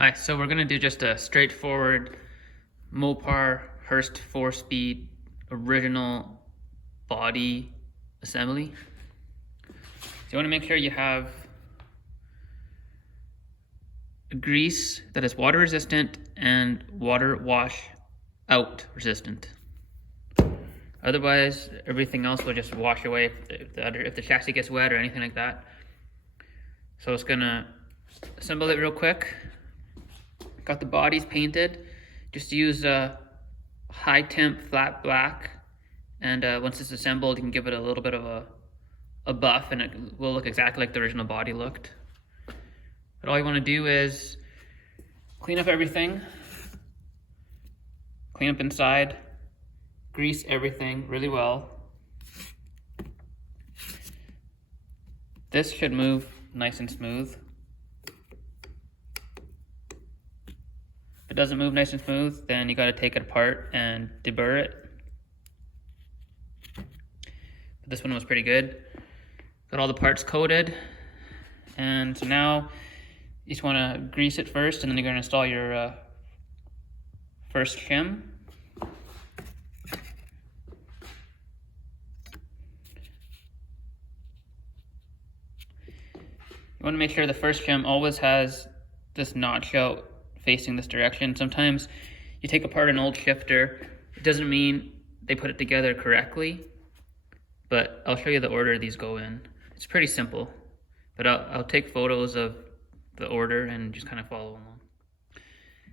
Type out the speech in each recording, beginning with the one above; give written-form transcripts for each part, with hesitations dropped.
Hi, so we're gonna do just a straightforward Mopar Hurst 4-speed original body assembly. So you wanna make sure you have a grease that is water resistant and water wash out resistant. Otherwise, everything else will just wash away if the chassis gets wet or anything like that. So it's gonna assemble it real quick. Got the bodies painted. Just use a high temp flat black, and once it's assembled, you can give it a little bit of a buff, and it will look exactly like the original body looked. But all you want to do is clean up everything, clean up inside, grease everything really well. This should move nice and smooth. If it doesn't move nice and smooth, then you got to take it apart and deburr it. But this one was pretty good. Got all the parts coated, and so now you just want to grease it first, and then you're going to install your first shim. You want to make sure the first shim always has this notch out facing this direction. Sometimes you take apart an old shifter, it doesn't mean they put it together correctly, but I'll show you the order these go in. It's pretty simple, but I'll take photos of the order and just kind of follow along.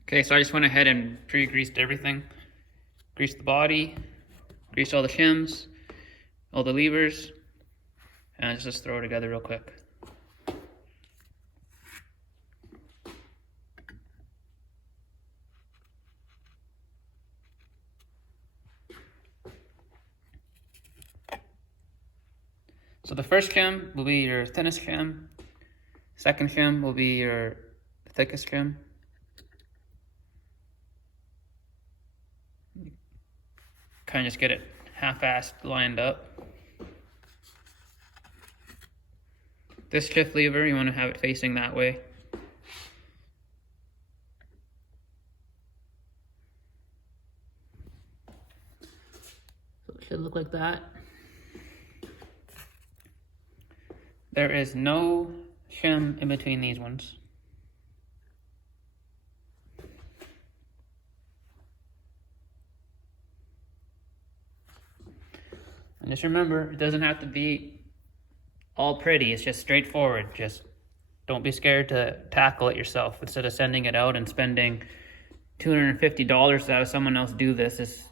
Okay, so I just went ahead and pre-greased everything. Greased the body, greased all the shims, all the levers, and just throw it together real quick. So the first shim will be your thinnest shim. Second shim will be your thickest shim. Kind of just get it half-assed lined up. This shift lever, you want to have it facing that way. So it should look like that. There is no shim in between these ones. And just remember, it doesn't have to be all pretty, it's just straightforward. Just don't be scared to tackle it yourself. Instead of sending it out and spending $250 to have someone else do this, it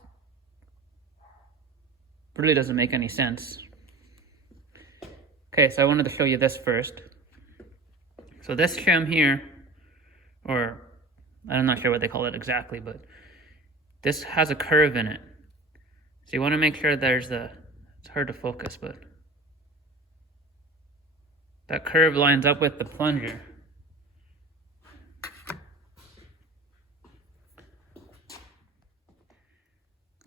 really doesn't make any sense. Okay, so I wanted to show you this first. So this shim here, or I'm not sure what they call it exactly, but this has a curve in it. So you want to make sure there's it's hard to focus, but that curve lines up with the plunger.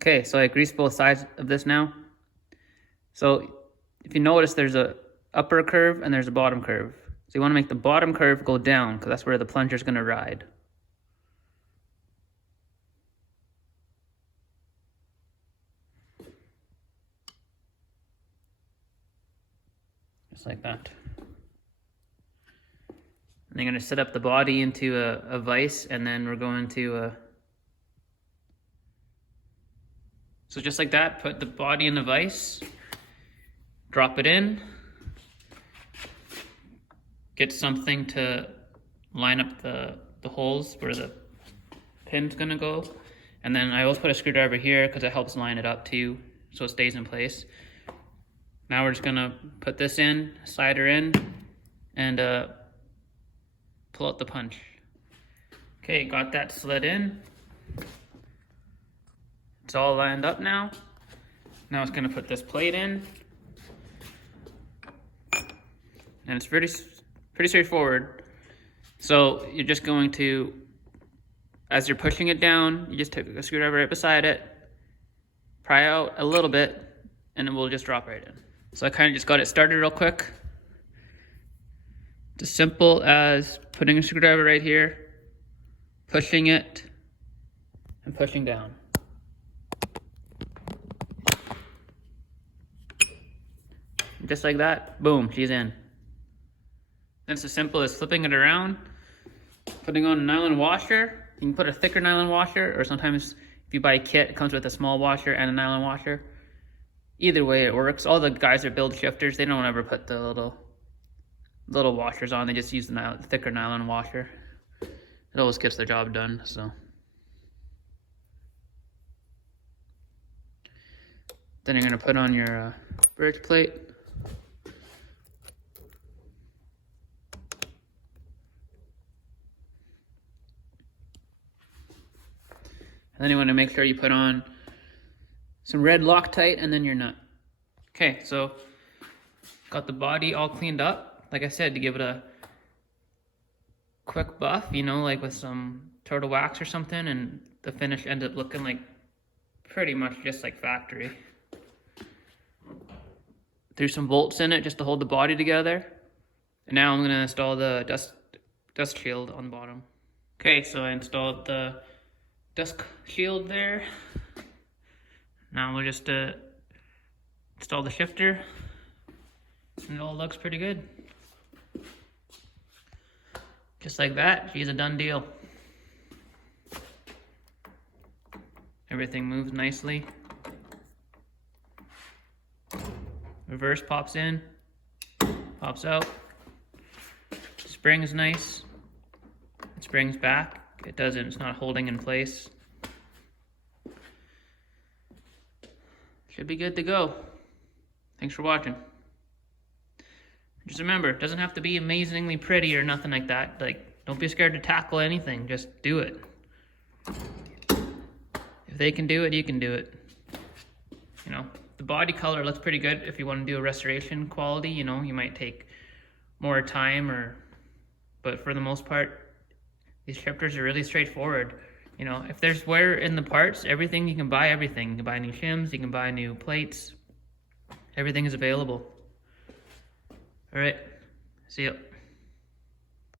Okay, so I greased both sides of this now. So if you notice, there's a upper curve and there's a bottom curve. So you want to make the bottom curve go down because that's where the plunger is going to ride. Just like that. And you're going to set up the body into a vise, and then we're going to so just like that, put the body in the vise, drop it in, get something to line up the holes where the pin's gonna go. And then I always put a screwdriver here because it helps line it up too, so it stays in place. Now we're just gonna put this in, slide her in, and pull out the punch. Okay, got that slid in. It's all lined up now. Now it's gonna put this plate in. And it's pretty straightforward. So you're just going to, as you're pushing it down, you just take a screwdriver right beside it, pry out a little bit, and it will just drop right in. So I kind of just got it started real quick. It's as simple as putting a screwdriver right here, pushing it, and pushing down. Just like that, boom, she's in. Then it's as simple as flipping it around, putting on a nylon washer. You can put a thicker nylon washer, or sometimes if you buy a kit, it comes with a small washer and a nylon washer. Either way, it works. All the guys that build shifters, they don't ever put the little washers on. They just use the thicker nylon washer. It always gets the job done, so. Then you're gonna put on your bridge plate. And then you want to make sure you put on some red Loctite and then your nut. Okay, so got the body all cleaned up. Like I said, to give it a quick buff, you know, like with some turtle wax or something, and the finish ended up looking like pretty much just like factory. Threw some bolts in it just to hold the body together. And now I'm gonna install the dust shield on the bottom. Okay, so I installed the dust shield there. Now we'll just install the shifter, and it all looks pretty good. Just like that, she's a done deal. Everything moves nicely. Reverse pops in, pops out. Spring is nice. It springs back. It doesn't, it's not holding in place. Should be good to go. Thanks for watching. Just remember, it doesn't have to be amazingly pretty or nothing like that. Like, don't be scared to tackle anything, just do it. If they can do it, you can do it. You know, the body color looks pretty good. If you want to do a restoration quality, you know, you might take more time, but for the most part, these shifters are really straightforward. You know, if there's wear in the parts, everything, you can buy everything. You can buy new shims, you can buy new plates. Everything is available. All right, see ya.